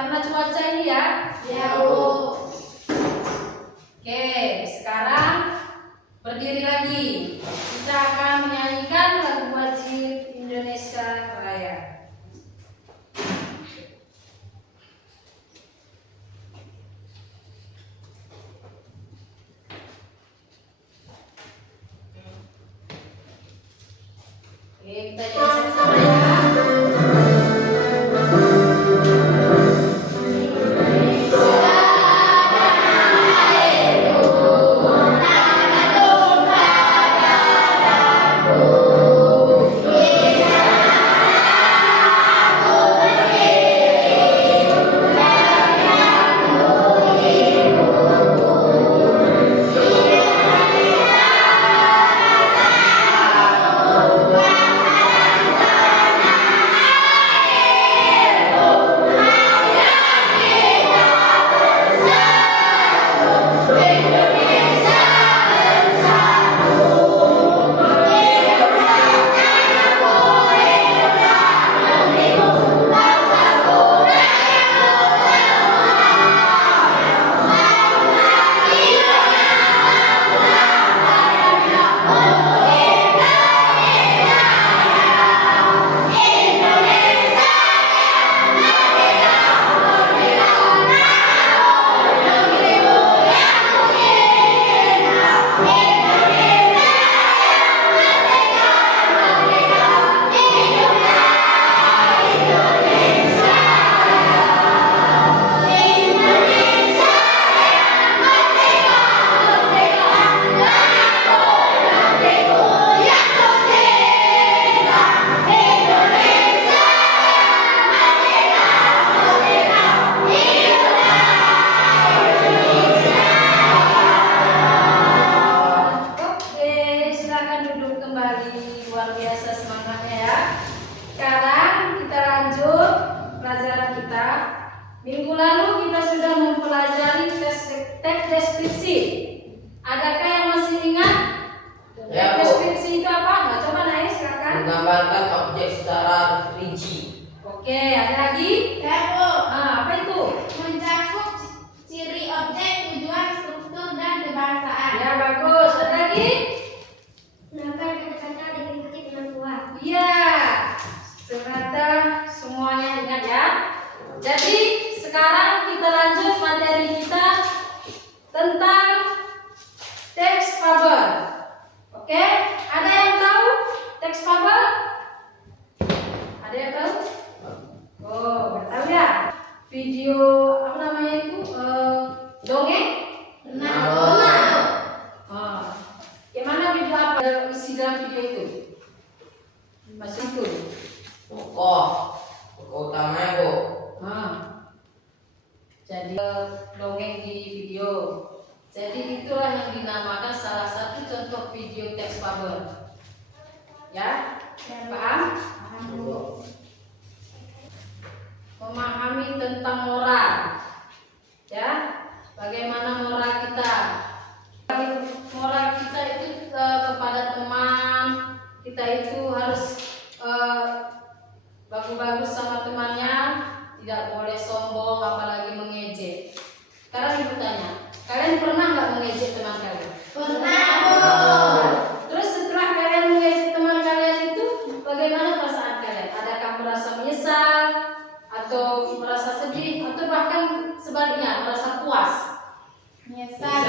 karena cuaca ini ya. Ya, Bu. Oke, sekarang berdiri lagi. Kita akan menyanyikan lagu wajib Indonesia Raya. Oke, kita nyanyi sama-sama ya. Luar biasa semangatnya ya. Sekarang kita lanjut pelajaran kita. Minggu lalu kita sudah mempelajari teks deskripsi. Adakah yang masih ingat? Ya, Bu. Deskripsi itu apa? Nggak, coba naik silakan. Menggambarkan objek secara rinci. Oke, ada lagi? Ya, Bu. Apa itu? Mencakup ciri objek, tujuan, struktur, dan kebahasaan. Ya, bagus. Ada lagi? Menambah kata-kata diikuti dengan kuat. Iya. Ternyata semuanya ingat ya. Jadi sekarang kita lanjut materi kita tentang teks fabel. Oke, ada yang tahu teks fabel? Ada yang tahu? Oh, nggak tahu ya. Video apa namanya itu? Dongeng? Benar. Oh. Gimana video apa isi dalam video itu? Masih itu. Tokoh utamanya, Bu. Jadi dongeng di video. Jadi itulah yang dinamakan salah satu contoh video teks fabel. Ya, paham? Bu. Memahami tentang moral. Ya, bagaimana moral kita? Moral kita itu kepada teman kita itu harus bagus-bagus sama temannya, tidak boleh sombong apalagi mengejek. Sekarang ibu tanya, kalian pernah nggak mengejek teman kalian? Pernah, Bu. Terus setelah kalian mengejek teman kalian itu, bagaimana perasaan kalian? Adakah merasa menyesal atau merasa sedih atau bahkan sebaliknya merasa puas? Menyesal.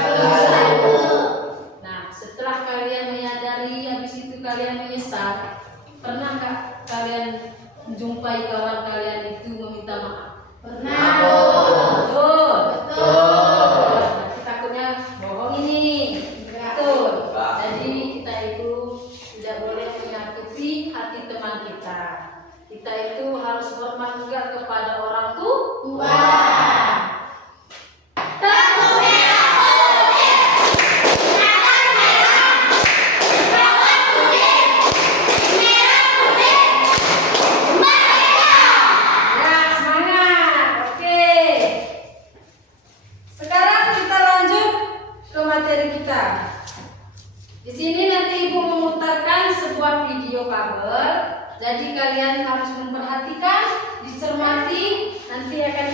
Nah, setelah kalian menyadari, habis itu kalian menyesal, pernah nggak kalian menjumpai kawan kalian itu meminta maaf? Pernah, Bu. Betul. Betul. Tapi takutnya bohong ini. Betul. Jadi kita itu tidak boleh menyakiti hati teman kita. Kita itu harus hormat juga kepada orang tua.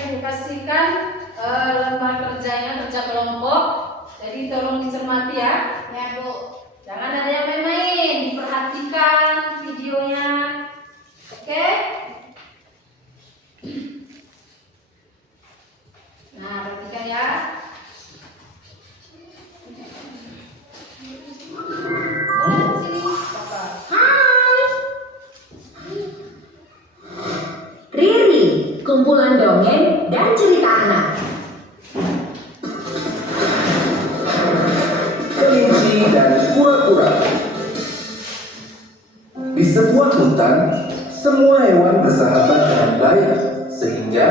Ibu kasihkan lembar kerjanya, kerja kelompok. Jadi tolong dicermati ya. Ya, Bu. Jangan ada yang main-main, diperhatikan videonya. Oke? Nah, perhatikan ya. Boleh sini, Bapak. Riri, kumpulan dongeng dan cerita anak. Kelinci dan kura-kura. Di sebuah hutan, semua hewan bersahabat dengan baik, sehingga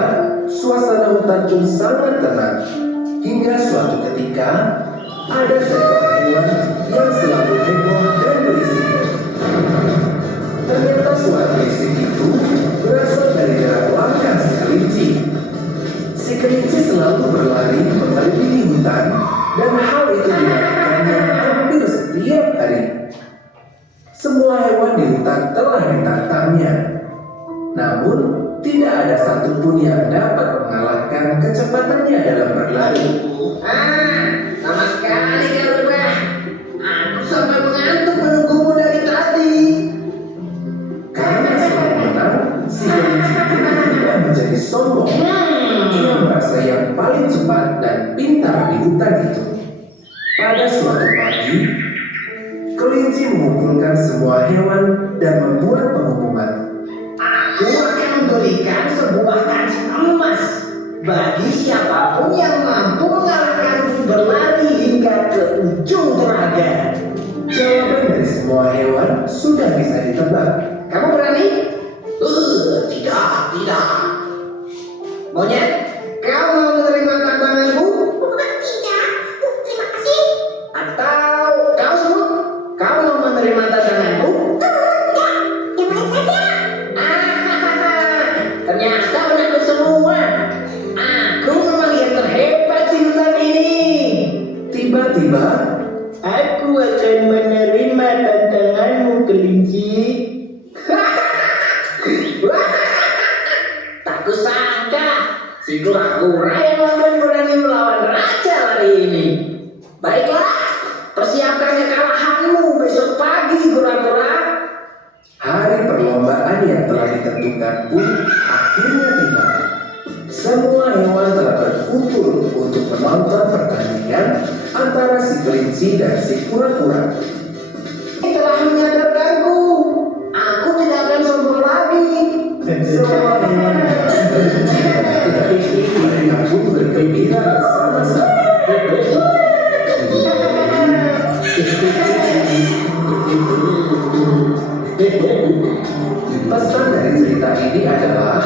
suasana hutan pun sangat tenang. Hingga suatu ketika, ada seekor hewan yang selalu heboh dan berisik. Ternyata suara berisik itu berasal dari jarak langkah si kelinci. Si kelinci selalu berlari mengelilingi hutan, dan hal itu dilakukannya hampir setiap hari. Semua hewan di hutan telah ditantangnya, namun tidak ada satupun yang dapat mengalahkan kecepatannya dalam berlari. Sama sekali kau udah. Aku sampai mengantuk menunggumu dari tadi. Karena selalu menang, si kelinci tiba-tiba menjadi sombong. Ia merasa yang paling cepat dan pintar di hutan itu. Pada suatu pagi, kelinci mengumpulkan semua hewan dan membuat pengumuman. Aku akan memberikan sebuah kancing emas bagi siapapun yang mampu mengalahkanku berlari hingga ke ujung telaga. Jawaban dari semua hewan sudah bisa ditebak. Kamu berani? Tidak. Monyet, kau mau menerima tantanganku? Tidak. Terima kasih. Atau kau semut, kau mau menerima tantanganku? Yang mana saja? Ternyata menakut semua. Aku memang yang terhebat di hutan ini. Tiba-tiba, Aku akan menerima tantanganmu, kelinci. Tak kusangka si kura-kura yang akan berani melawan raja hari ini. Baiklah, persiapkan kekalahanmu besok pagi, kura-kura. hari perlombaan yang telah ditentukan pun akhirnya tiba. Semua hewan telah berkumpul untuk menonton pertandingan antara si kelinci dan si kura-kura. Telah menyadarkanku. Aku tidak akan sombong lagi. Semua hewan berkumpul mereka pun bergembira bersama-sama. Pesan dari cerita ini adalah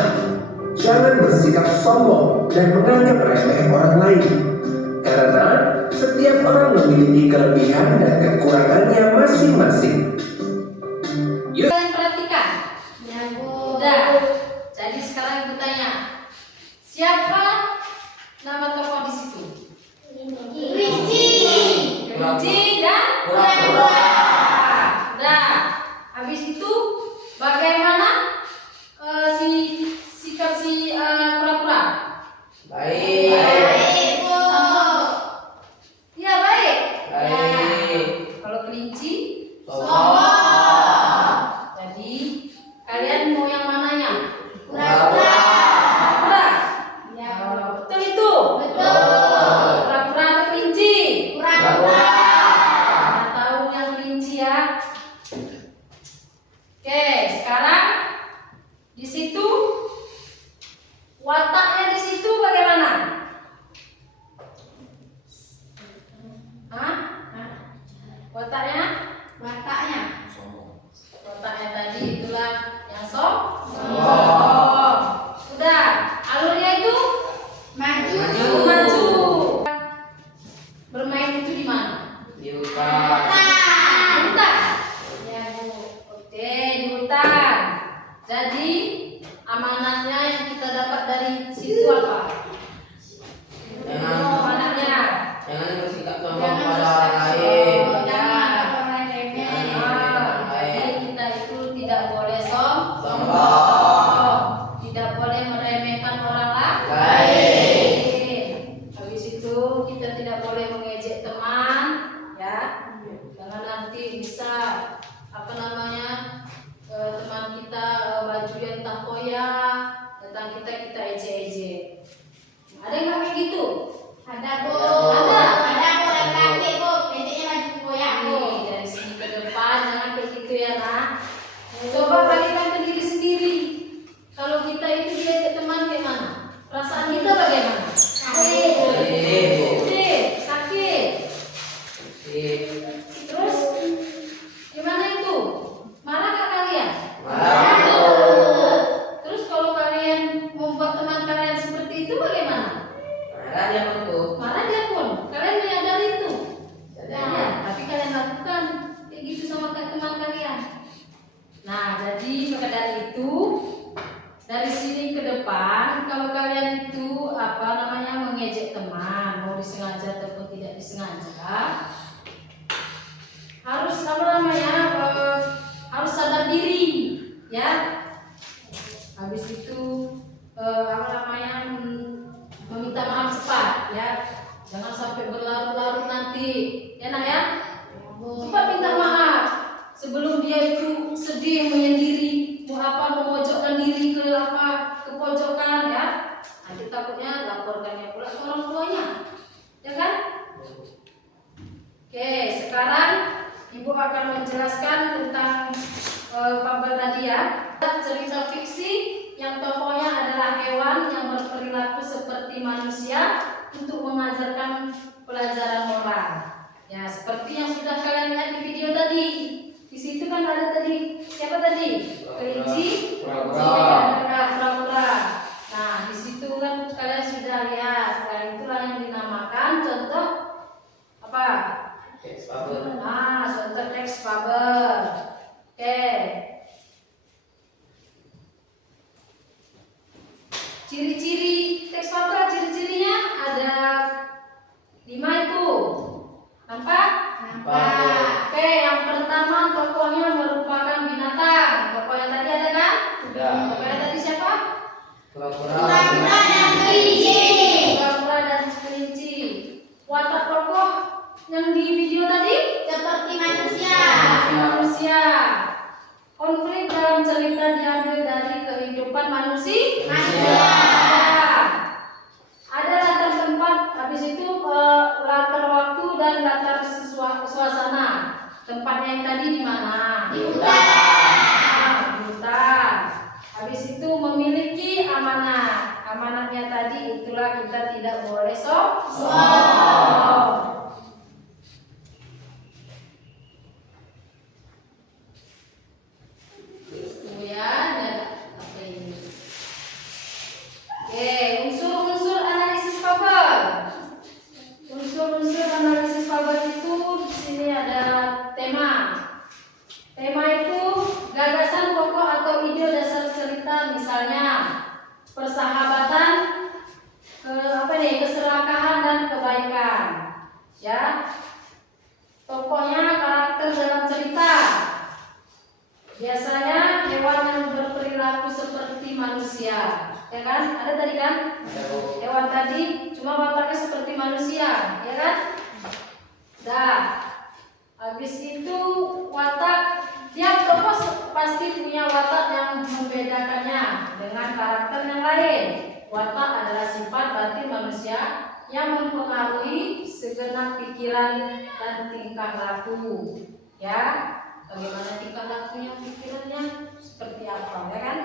jangan bersikap sombong dan menganggap remeh orang lain, karena setiap orang memiliki kelebihan dan kekurangannya masing-masing. Kalian perhatikan. Ya, Bu. Udah. Jadi sekarang ibu tanya, siapa nama tokoh di situ? Kelinci. Kelinci dan Kura-kura. Udah. Habis itu bagaimana sikap si kura-kura? Baik. Baik, Bu. Iya baik. Baik. Kalau kelinci, Sombong. jadi kalian mau yang mananya? Kura-kura. Kura-kura. Ya, Betul itu. betul. Kura-kura atau kelinci? Kura-kura. Nah, tahu yang kelinci ya. Oke, sekarang di situ wataknya di situ bagaimana? Hah? Wataknya? Wataknya. Wataknya tadi itulah yang sombong. Udah, alurnya itu Maju. maju. Bermain itu di mana? Di hutan. Di hutan. Ya, Bu. Oke, di hutan. Jadi amanatnya yang kita dapat dari situ apa? Amanatnya. Jangan bersikap sombong Jangan pada orang lain. Jangan anggap orang remeh. Jadi kita itu tidak boleh sombong, Sombong. tidak boleh meremehkan orang lain. Lain. Ada Bu. Ada. Ada Bu, ada kaki Bu. Beceknya maju goyang Bu. Nih, dari sini ke depan jangan kayak gitu ya nak. Coba bagikan ke diri sendiri. Kalau kita itu diajak teman kayak mana? Perasaan kita bagaimana? Sakit. Sakit. Terus gimana itu? Marah gak kalian? Terus kalau kalian membuat teman kalian seperti itu bagaimana? Marah dia pun. Kalian menyadari itu. Ya, tapi kalian lakukan kayak gitu sama teman kalian. Nah, jadi maka dari itu dari sini ke depan kalau kalian itu mengejek teman, mau disengaja ataupun tidak disengaja, harus harus sadar diri, ya. Habis itu meminta maaf cepat, ya. Jangan sampai berlarut-larut nanti, ya nak ya. Cepat minta maaf sebelum dia itu sedih menyendiri, memojokkan diri ke pojokan, ya. Nanti takutnya laporkannya pula ke orang tuanya, ya kan? Oke, sekarang Ibu akan menjelaskan tentang fabel tadi ya. Cerita fiksi yang tokohnya adalah hewan yang berperilaku seperti manusia untuk mengajarkan pelajaran moral. Ya, seperti yang sudah kalian lihat di video tadi. Di situ kan ada tadi siapa tadi? Kelinci, kura-kura. Nah, di situ kan kalian sudah lihat. Nah, itulah yang dinamakan contoh apa? Contoh teks fabel. Oke. Ciri-ciri teks fabel, ciri-cirinya ada 5 itu. Nampak? Oke, yang pertama tokohnya merupakan binatang. Tokoh yang tadi ada kan? Tokoh yang tadi siapa? Kura-kura dan kelinci. Kura-kura dan kelinci. Watak tokoh yang di video tadi Seperti manusia. manusia. Konflik dalam cerita diambil dari kehidupan manusia. Ada latar tempat, habis itu latar waktu dan latar suasana. Tempatnya yang tadi di mana? Di hutan. Di hutan. Habis itu memiliki amanah. Amanahnya tadi itulah kita tidak boleh sombong. Unsur-unsur analisis fabel. Unsur-unsur analisis fabel itu di sini ada tema. Tema itu gagasan pokok atau ide dasar cerita, misalnya persahabatan, keserakahan dan kebaikan. Ya. Tokohnya karakter dalam cerita. Biasanya hewan yang berperilaku seperti manusia. Ya kan? Ada tadi kan? Hewan tadi cuma wataknya seperti manusia, ya kan? Habis itu watak tiap tokoh pasti punya watak yang membedakannya dengan karakter yang lain. Watak adalah sifat batin manusia yang mempengaruhi segenap pikiran dan tingkah laku. Ya, bagaimana tingkah lakunya, pikirannya seperti apa, ya kan?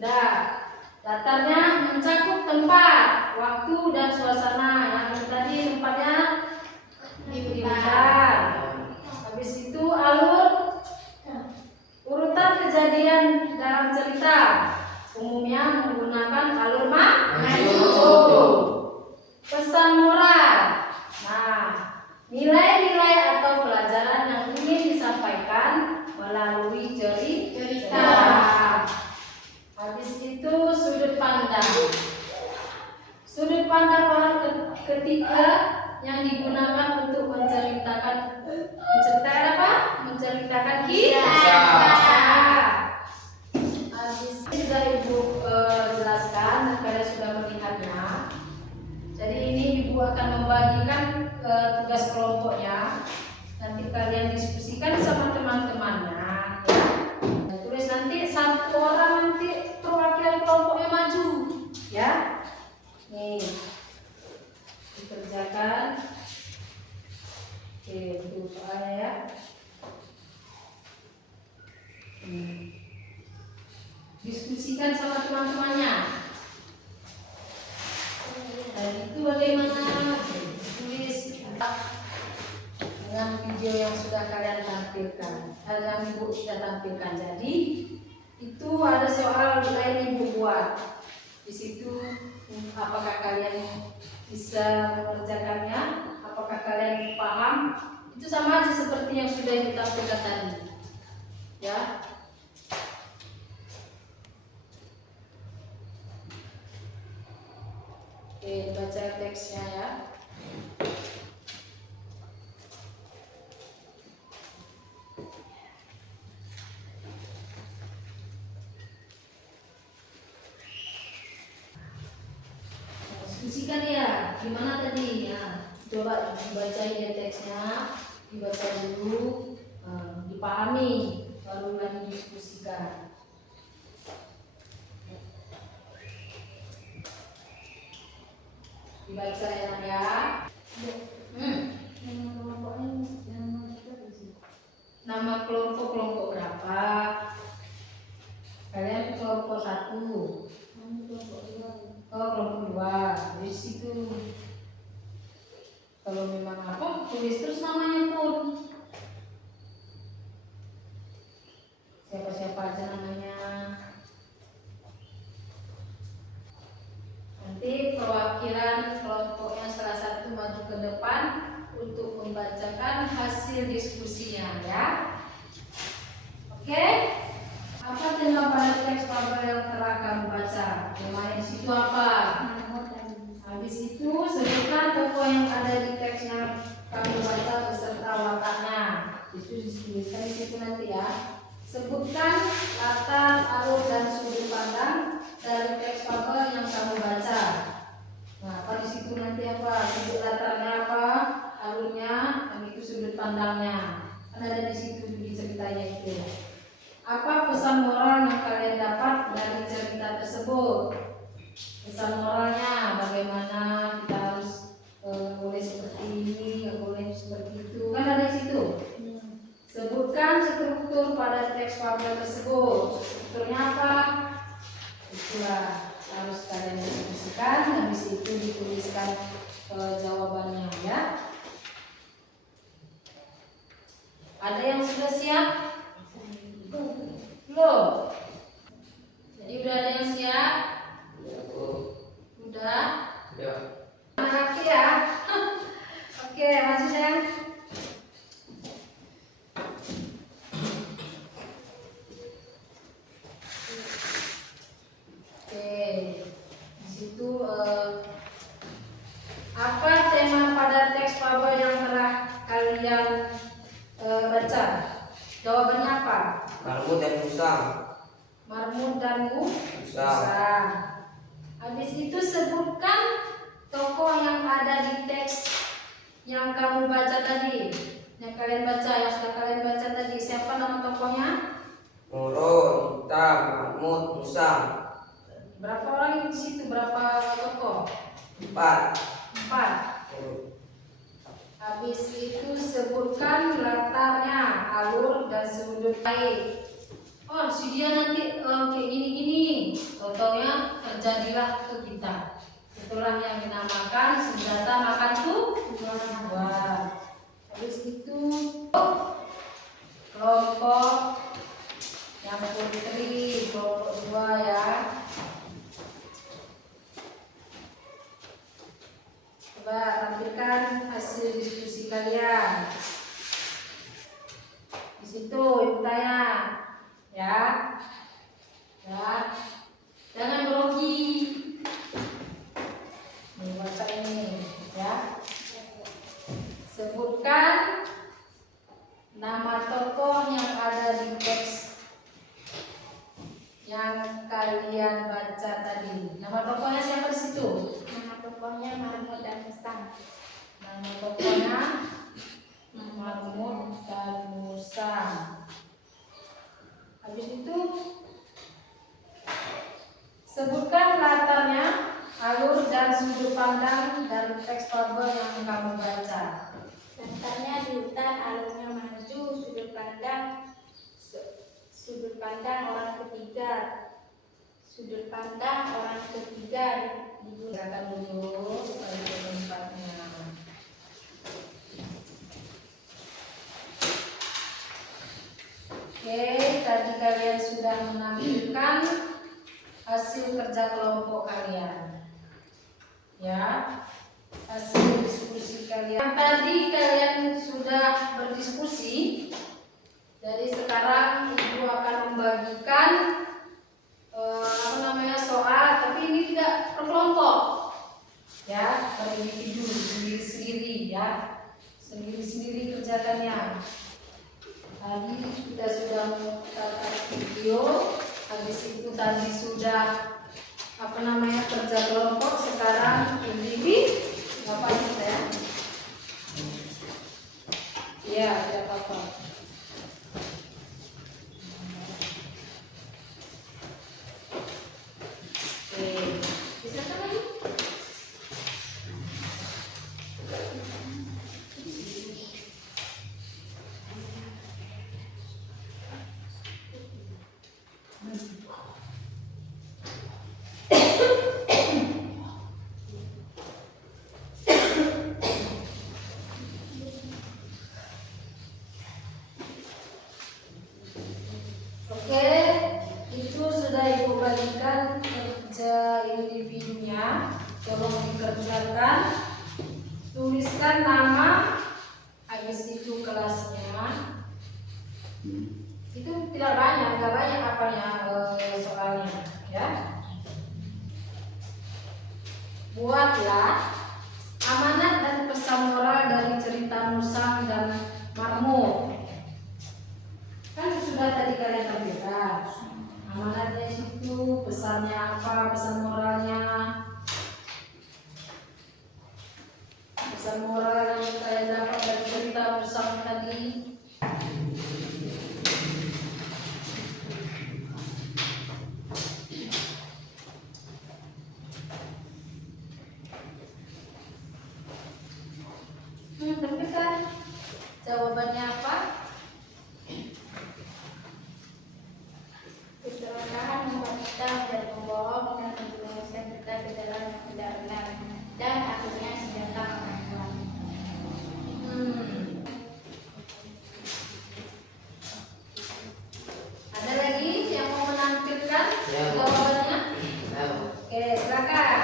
Udah. Latarnya mencakup tempat, waktu dan suasana. Yang tadi tempatnya di hutan. Habis itu urutan kejadian dalam cerita umumnya menggunakan alur maju. Pesan moral. Nah, nilai-nilai atau pelajaran yang ingin disampaikan melalui cerita. Habis itu sudut pandang. Sudut pandang orang ketiga yang digunakan untuk menceritakan apa? Menceritakan kisah. Habis ini sudah Ibu jelaskan dan kalian sudah melihatnya. Jadi ini Ibu akan membagikan tugas kelompoknya. Nanti kalian diskusikan sama teman-temannya. Tulis nanti satu orang nanti perwakilan kelompoknya maju, ya. Nih, Dan itu bagaimana tulis dengan video yang sudah kalian tampilkan, yang ibu sudah tampilkan. Jadi itu ada soal lain ibu buat. Di situ apakah kalian bisa mengerjakannya? Apakah kalian paham? Itu sama aja seperti yang sudah ibu tampilkan tadi. Ya. Oke, baca teksnya ya. Diskusikan ya, gimana tadi ya? Coba dibacain ya teksnya, dibaca dulu, dipahami, baru lagi diskusikan. Dibaca ya. Nama kelompok berapa? Kalian kelompok 1. Oh, kelompok 2. Di situ. Kalau memang apa, tulis terus namanya pun. Siapa-siapa aja namanya. Nanti perwakilan kelompoknya salah satu maju ke depan untuk membacakan hasil diskusinya ya. Oke? Apa tema pada teks tabel yang telah kamu baca? Tema di situ apa? Habis itu sebutkan tokoh yang ada di teks yang kamu baca beserta wataknya. Itu dituliskan di situ nanti ya. Sebutkan latar, alur dan sudut pandang dari teks tabel yang kamu baca. Nah, apa di situ nanti apa? Sudut latarnya apa? Alurnya, dan itu sudut pandangnya. Kan ada di situ di ceritanya itu. Apa pesan moral yang kalian dapat dari cerita tersebut? Pesan moralnya bagaimana kita harus boleh seperti ini, nggak boleh seperti itu. Kan ada di situ. Sebutkan struktur pada teks tabel tersebut. Strukturnya apa? Itulah harus kalian diskusikan. Habis itu dituliskan jawabannya ya. Ada yang sudah siap? Belum. Jadi udah ada yang siap? Udah? Ya. Laki ya? Oke, maju sayang. Oke, di situ apa tema pada teks tabel yang telah kalian baca? Jawabannya apa? Marmut dan musang. Marmut dan Musang. musang. Habis itu sebutkan tokoh yang ada di teks yang kamu baca tadi, yang kalian baca, yang sudah kalian baca tadi. Siapa nama tokohnya? Moro, hitam, marmut, musang. Berapa orang di situ? Berapa tokoh? 4. 4. Habis itu sebutkan latarnya, alur dan sudut baik. Oh, si dia nanti kayak gini-gini. Contohnya terjadilah ke kita. Itulah yang dinamakan senjata makan tuan. Habis itu kelompok yang putri, kelompok 2 ya. Coba tampilkan hasil diskusi kalian. Di situ ibu tanya, ya, jangan grogi. Nih baca ini, ya. Sebutkan nama tokoh yang ada di teks yang kalian baca tadi. Nama tokohnya siapa di situ? Nama tokohnya Marmut dan Musang. Nama tokohnya Marmut dan Musang. Habis itu sebutkan latarnya, alur dan sudut pandang dari teks tabel yang kamu baca. Latarnya di hutan, alurnya maju, sudut pandang orang ketiga. Sudut pandang orang ketiga digunakan Silakan dulu. hasil kerja kelompok kalian. Ya, hasil diskusi kalian. Tadi kalian sudah berdiskusi. Jadi sekarang Ibu akan membagikan soal, tapi ini tidak per kelompok. Ya, per individu, sendiri-sendiri ya. Sendiri-sendiri kerjakannya. Tadi kita sudah memutarkan video, habis itu tadi sudah kerja kelompok, sekarang individu. Bapak ini ya. Iya, tidak apa-apa. Oke, bisa kan lagi? Oke, itu sudah Ibu bagikan kerja individunya. Tolong dikerjakan. Tuliskan nama, habis itu kelasnya. Itu tidak banyak, nggak banyak apanya soalnya, ya. Buatlah amanat dan pesan moral dari cerita Musang dan Marmut. Kan sudah tadi kalian tampilkan. Amanatnya itu, pesannya apa, pesan moralnya. Pesan moral yang kalian dapat dari cerita Musang tadi. Tampilkan. Jawabannya apa? Keserakahan membuat kita menjadi pembohong dan menjerumuskan kita ke jalan yang tidak benar, dan akhirnya senjata mengatakan. Ada lagi yang mau menampilkan Ya. jawabannya? Ya. Oke, silakan.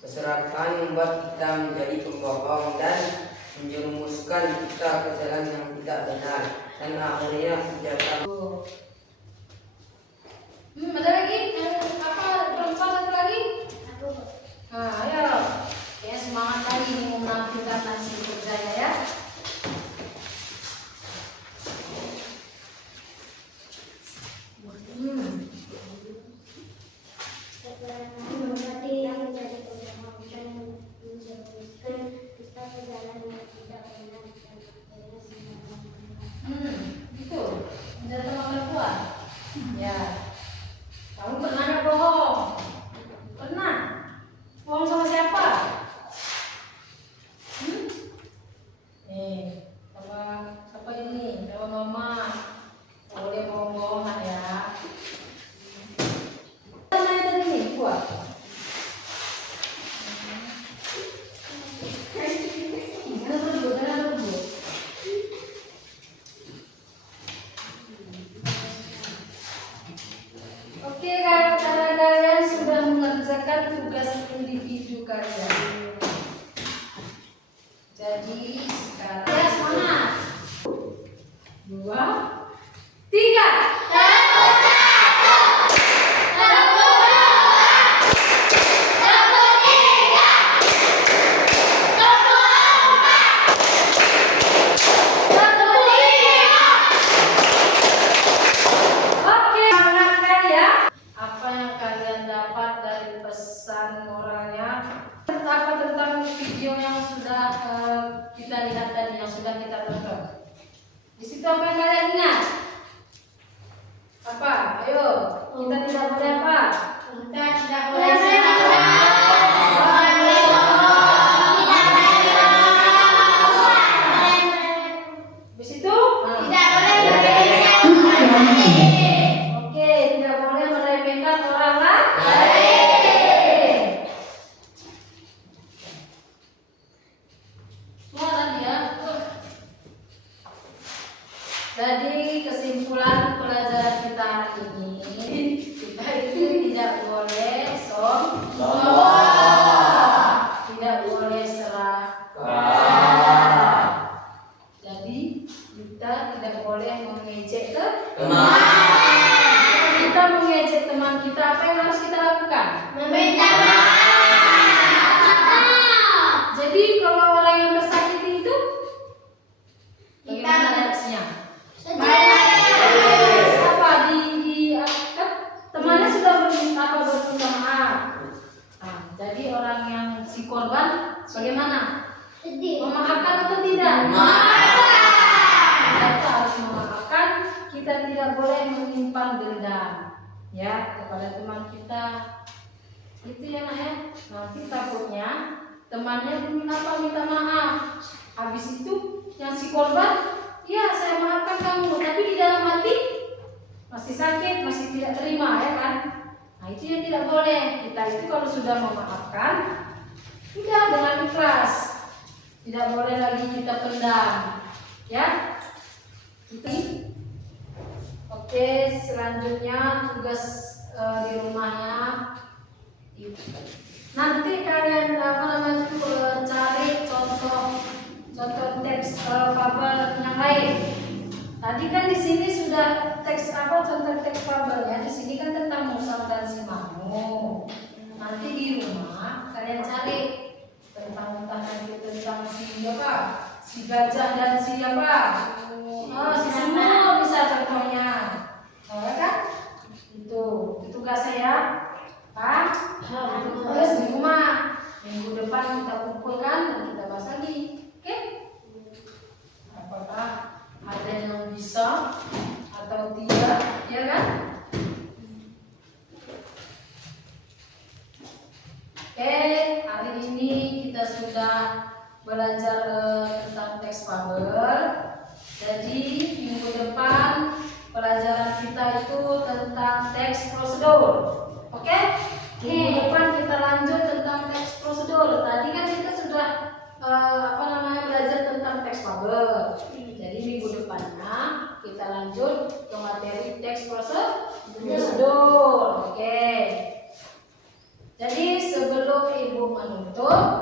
Keserakahan membuat kita menjadi pembohong dan menjerumuskan kita ke jalan yang tidak benar, dan akhirnya senjata. Ada lagi? Apa? Perempuan satu lagi? Nah, ayo. Ya, semangat lagi nih mau menampilkan hasil kerjanya ya. Keserakahan membuat kita menjadi pembohong dan menjerumuskan kita ke jalan yang tidak benar, dan akhirnya senjata mengatakan. Itu. Menjadi teman perempuan. Ya. Kamu pernah nggak bohong? Pernah? Bohong sama siapa? Nih, sama ini, sama mama. Nggak boleh bohong-bohongan ya. Mana yang tadi nih, buat? Jangan rebut. Oke, karena kalian sudah mengerjakan tugas individu kalian. Jadi sekarang ya semangat. 2, 3. Oke, dengarkan ya. Apa yang kalian dapat dari pesan moralnya? Apa tentang video yang sudah kita lihat tadi, yang sudah kita tonton? Di situ apa yang kalian ingat? Apa? Ayo, kita tidak boleh apa? Kita tidak boleh senang. Habis itu? Tidak boleh berbeda. Oke, tidak boleh meremehkan orang lain. Jadi kesimpulan pelajaran kita hari ini, kita itu tidak boleh sombong, tidak boleh serakah. Jadi kita tidak boleh mengejek teman. Kalau kita mengejek teman kita, apa yang harus kita lakukan? Meminta maaf. Jadi kalau orang yang tersakiti itu, bagaimana reaksinya? Apa kan temannya sudah berminta maaf. Nah, jadi orang yang si korban bagaimana? Sedih. Memaafkan atau tidak? Kita harus memaafkan. Kita tidak boleh menyimpan dendam ya kepada teman kita. Itu ya nak ya. Nanti takutnya temannya minta maaf. Habis itu yang si korban, ya saya maafkan kamu, tapi di dalam hati masih sakit, masih tidak terima ya kan. Nah itu yang tidak boleh. Kita itu kalau sudah memaafkan, sudah dengan ikhlas, tidak boleh lagi kita pendam ya. Itu. Oke, selanjutnya tugas di rumahnya. Nanti kalian cari contoh teks fabel yang lain. Tadi kan di sini sudah contoh teks fabelnya. Di sini kan tentang Musa dan si Manu. Nanti di rumah kalian cari tentang si apa? Si gajah dan si apa? Si semua bisa contohnya. Oh ya kan? Itu tugas saya. Pak, tugas di rumah. Minggu depan kita kumpulkan dan kita bahas lagi. Oke? Apakah ada yang bisa atau tidak? Ya kan? Oke, hari ini kita sudah belajar tentang teks fabel. Jadi minggu depan pelajaran kita itu tentang teks prosedur. Oke? Minggu depan kita lanjut tentang teks prosedur. Tadi kan kita sudah belajar tentang teks fabel. Jadi minggu depannya kita lanjut ke materi teks prosedur. Oke. Jadi sebelum Ibu menutup,